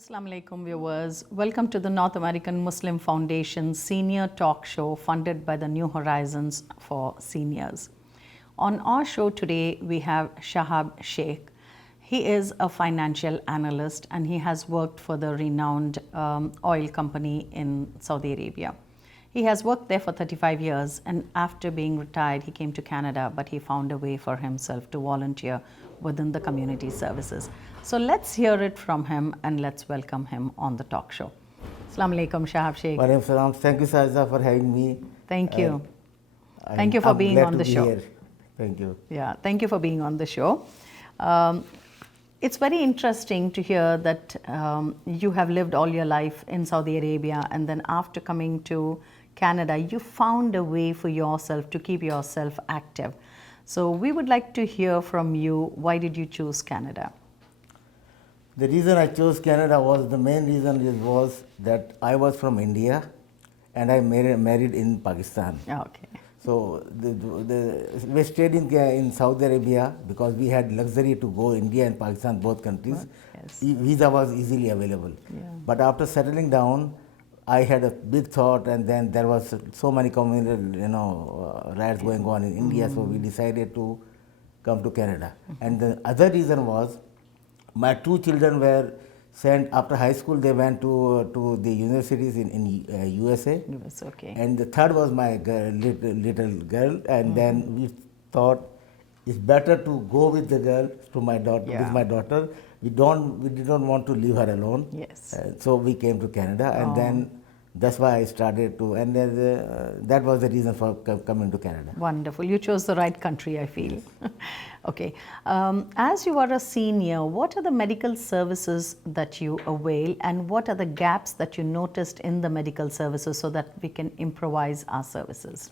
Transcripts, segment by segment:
Assalamu alaikum viewers. Welcome to the North American Muslim Foundation senior talk show funded by the New Horizons for Seniors. On our show today we have Shahab Sheikh. He is a financial analyst and he has worked for the renowned oil company in Saudi Arabia. He has worked there for 35 years and after being retired he came to Canada, but he found a way for himself to volunteer within the community services. So let's hear it from him and let's welcome him on the talk show. Assalamu alaikum, Shahab Sheikh. Walaikum salam. Thank you, Sajda, for having me. Thank you. Thank you for being on the show. Here. Thank you. Yeah, thank you for being on the show. It's very interesting to hear that you have lived all your life in Saudi Arabia, and then after coming to Canada, you found a way for yourself to keep yourself active. So we would like to hear from you, why did you choose Canada? The reason I chose Canada was, the main reason was that I was from India and I married in Pakistan. Okay. So we stayed in Saudi Arabia because we had luxury to go India and Pakistan, both countries. Yes. Visa was easily available. Yeah. But after settling down, I had a big thought, and then there was so many communal, riots going on in India, so we decided to come to Canada. And the other reason was, my two children were sent after high school. They went to the universities in USA. Yes, okay. And the third was my little girl, and then we thought it's better to go with the girl to my daughter. Yeah. With my daughter, we didn't want to leave her alone. Yes. So we came to Canada, and then that's why I started to, and that was the reason for coming to Canada. Wonderful. You chose the right country, I feel. Okay. As you are a senior, what are the medical services that you avail, and what are the gaps that you noticed in the medical services so that we can improvise our services?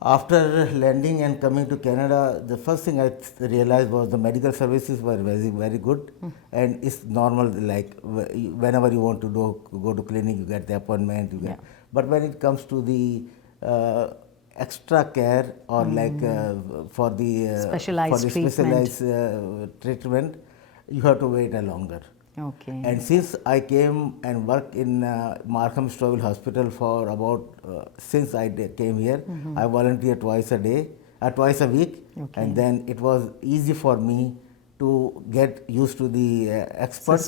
After landing and coming to Canada, the first thing I realized was the medical services were very, very good, and it's normal, like whenever you want to go to clinic, you get the appointment. You get, But when it comes to the extra care or for the specialized treatment, you have to wait a longer. Okay. And since I came and worked in Markham Stouffville Hospital for about, since I came here, I volunteer twice a week, and then it was easy for me to get used to the expert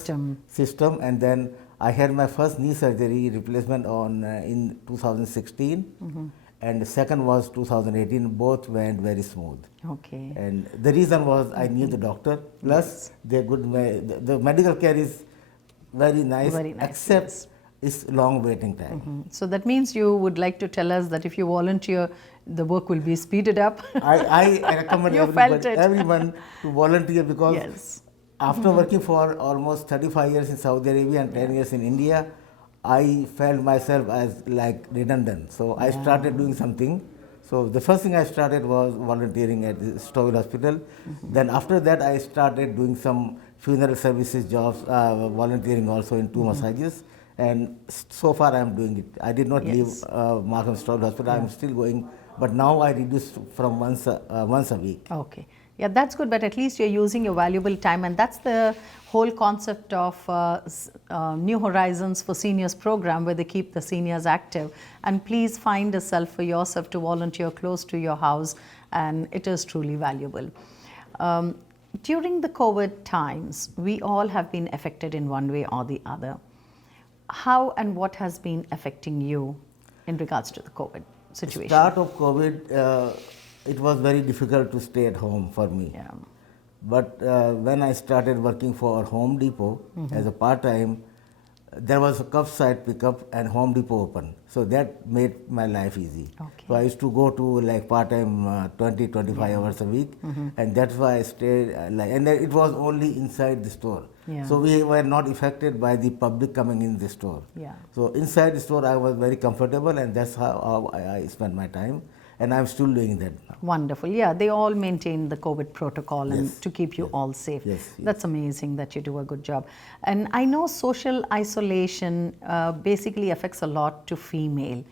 system. And then I had my first knee surgery replacement in 2016. And the second was 2018. Both went very smooth. Okay. And the reason was I knew the doctor. Plus, they're good. The medical care is very nice, except it's long waiting time. So that means you would like to tell us that if you volunteer, the work will be speeded up. I recommend everyone to volunteer, because after working for almost 35 years in Saudi Arabia and 10 years in India, I felt myself as like redundant. So I started doing something. So the first thing I started was volunteering at the Stouffville Hospital. Then after that I started doing some funeral services jobs, volunteering also in two massages. And so far I am doing it. I did not leave Markham Stouffville Hospital. I am still going, but now I reduced from once a week. Okay. Yeah, that's good, but at least you're using your valuable time, and that's the whole concept of New Horizons for Seniors program, where they keep the seniors active. And please find a self for yourself to volunteer close to your house, and it is truly valuable. During the COVID times, we all have been affected in one way or the other. How and what has been affecting you in regards to the COVID situation? Start of COVID, it was very difficult to stay at home for me. Yeah. But when I started working for Home Depot as a part-time, there was a curbside pickup and Home Depot open. So that made my life easy. Okay. So I used to go to like part-time 20-25 hours a week, and that's why I stayed. And then it was only inside the store. Yeah. So we were not affected by the public coming in the store. Yeah. So inside the store I was very comfortable, and that's how I spent my time. And I'm still doing that now. Wonderful. Yeah, they all maintain the COVID protocol and to keep you all safe. Yes. That's amazing that you do a good job. And I know social isolation basically affects a lot to female.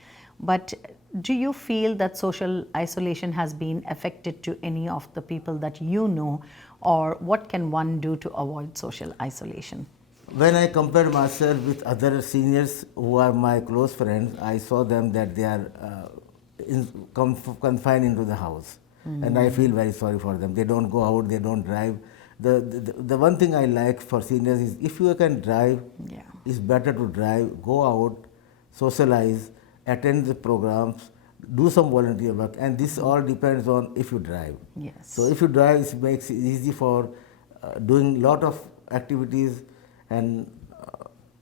But do you feel that social isolation has been affected to any of the people that you know, or what can one do to avoid social isolation? When I compared myself with other seniors who are my close friends, I saw them that they are confined into the house. And I feel very sorry for them. They don't go out, they don't drive. The one thing I like for seniors is if you can drive, Yeah. it's better to drive, go out, socialize, attend the programs, do some volunteer work, and this all depends on if you drive. Yes. So if you drive, it makes it easy for doing lot of activities, and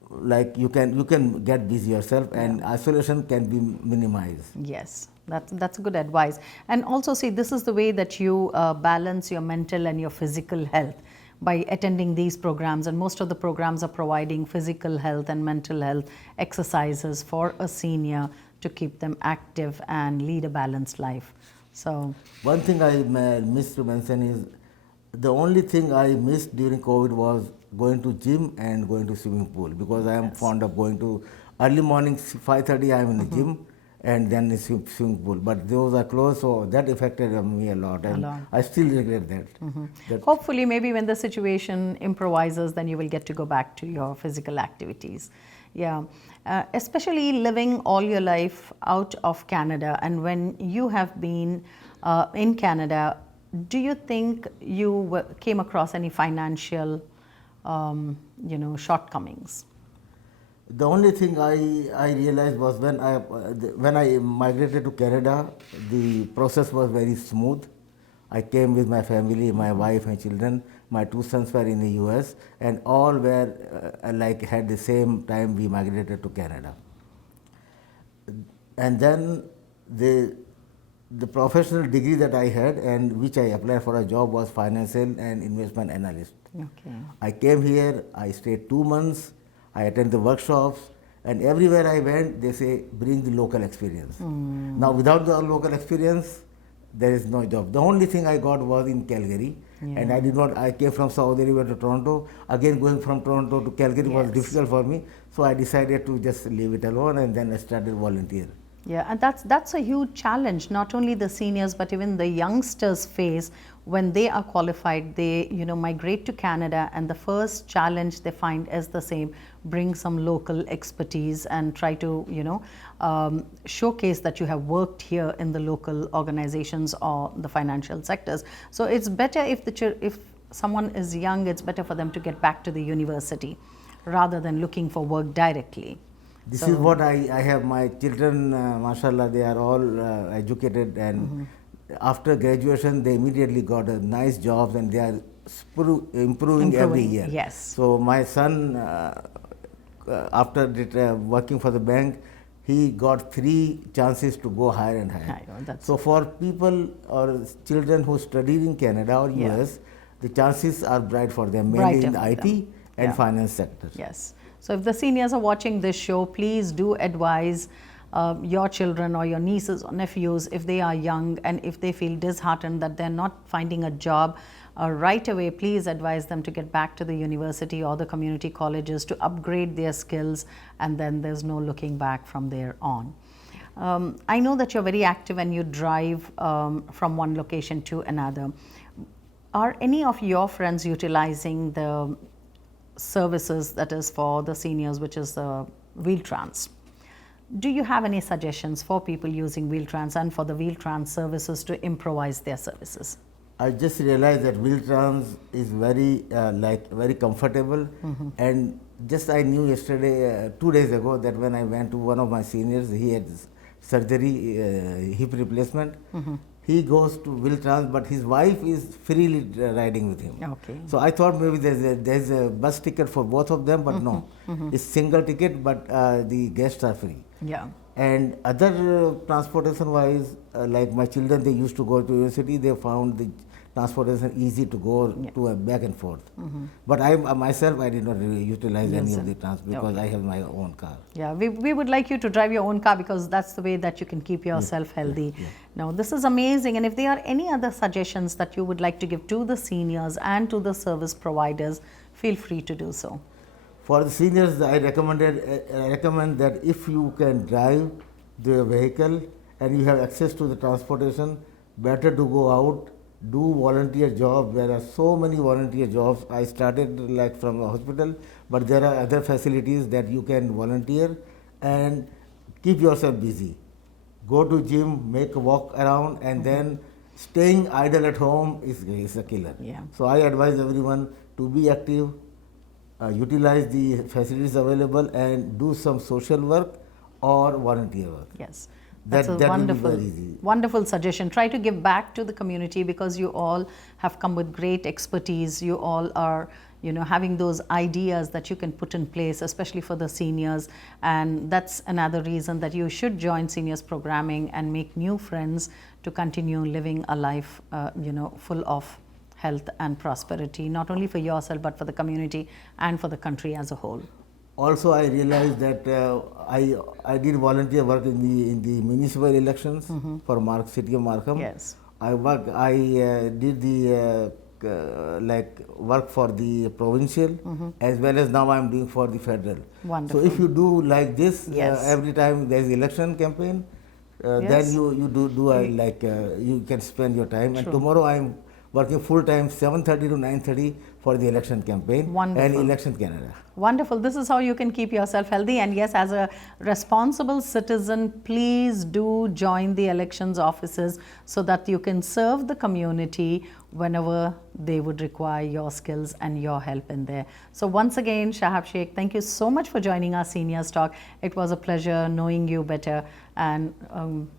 like you can get busy yourself, and isolation can be minimized. Yes, that's good advice. And also, see, this is the way that you balance your mental and your physical health by attending these programs. And most of the programs are providing physical health and mental health exercises for a senior to keep them active and lead a balanced life. So, one thing I missed to mention is the only thing I missed during COVID was going to gym and going to swimming pool, because I am fond of going to early morning 5:30 I am in the gym and then the swimming pool. But those are closed, so that affected me a lot, and I still regret that. Hopefully, maybe when the situation improvises, then you will get to go back to your physical activities. Yeah, especially living all your life out of Canada, and when you have been in Canada, do you think you came across any financial, shortcomings? The only thing I realized was when I migrated to Canada, the process was very smooth. I came with my family, my wife and children. My two sons were in the US, and all were had the same time we migrated to Canada. And then the professional degree that I had and which I applied for a job was financial and investment analyst. Okay. I came here, I stayed 2 months, I attended the workshops, and everywhere I went, they say, bring the local experience. Now, without the local experience, there is no job. The only thing I got was in Calgary, and I came from Saudi Arabia to Toronto. Again, going from Toronto to Calgary was difficult for me, so I decided to just leave it alone, and then I started volunteer. Yeah, and that's a huge challenge. Not only the seniors, but even the youngsters face when they are qualified. They migrate to Canada, and the first challenge they find is the same: bring some local expertise and try to showcase that you have worked here in the local organizations or the financial sectors. So it's better if someone is young, it's better for them to get back to the university rather than looking for work directly. This is what I have. My children, mashallah, they are all educated, and after graduation, they immediately got a nice jobs, and they are improving every year. Yes. So my son, after working for the bank, he got 3 chances to go higher and higher. So for people or children who studied in Canada or US, the chances are bright for them, mainly in the IT and finance sector. Yes. So if the seniors are watching this show, please do advise your children or your nieces or nephews, if they are young and if they feel disheartened that they're not finding a job right away, please advise them to get back to the university or the community colleges to upgrade their skills, and then there's no looking back from there on. I know that you're very active and you drive from one location to another. Are any of your friends utilizing the services that is for the seniors, which is the Wheel-Trans? Do you have any suggestions for people using Wheel-Trans and for the Wheel-Trans services to improvise their services? I just realized that Wheel-Trans is very very comfortable, and just I knew yesterday, 2 days ago, that when I went to one of my seniors, he had surgery, hip replacement. He goes to Wheel-Trans, but his wife is freely riding with him. Okay. So I thought maybe there's a bus ticket for both of them, but no, it's single ticket, but the guests are free. Yeah. And other transportation wise, like my children, they used to go to university, they found the transportation easy to go to back and forth. But I myself, I did not really utilize any of the transport because I have my own car. Yeah, we would like you to drive your own car because that's the way that you can keep yourself healthy. Now, this is amazing. And if there are any other suggestions that you would like to give to the seniors and to the service providers, feel free to do so. For the seniors, I recommend that if you can drive the vehicle and you have access to the transportation, better to go out do volunteer jobs. There are so many volunteer jobs. I started like from a hospital, but there are other facilities that you can volunteer and keep yourself busy. Go to gym, make a walk around, and then staying idle at home is a killer. Yeah. So I advise everyone to be active, utilize the facilities available, and do some social work or volunteer work. Yes. That's a wonderful suggestion. Try to give back to the community, because you all have come with great expertise. You all are, having those ideas that you can put in place, especially for the seniors. And that's another reason that you should join seniors programming and make new friends to continue living a life, full of health and prosperity, not only for yourself, but for the community and for the country as a whole. Also, I realized that I did volunteer work in the municipal elections for city of Markham. Yes. I did the work for the provincial, as well as now I am doing for the federal. Wonderful. So if you do like this, yes. Every time there is election campaign, yes. then you can spend your time. True. And tomorrow I am working full time, 7:30 to 9:30 for the election campaign. Wonderful. And Election Canada. Wonderful. This is how you can keep yourself healthy. And yes, as a responsible citizen, please do join the elections offices so that you can serve the community whenever they would require your skills and your help in there. So once again, Shahab Sheikh, thank you so much for joining our Seniors Talk. It was a pleasure knowing you better, and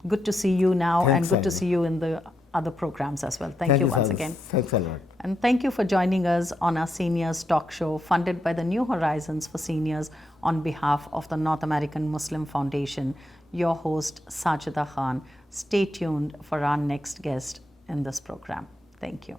good to see you now. Thanks, and good to see you in the other programs as well. Thank you once again. Thanks a lot. And thank you for joining us on our Seniors Talk Show, funded by the New Horizons for Seniors on behalf of the North American Muslim Foundation. Your host, Sajida Khan. Stay tuned for our next guest in this program. Thank you.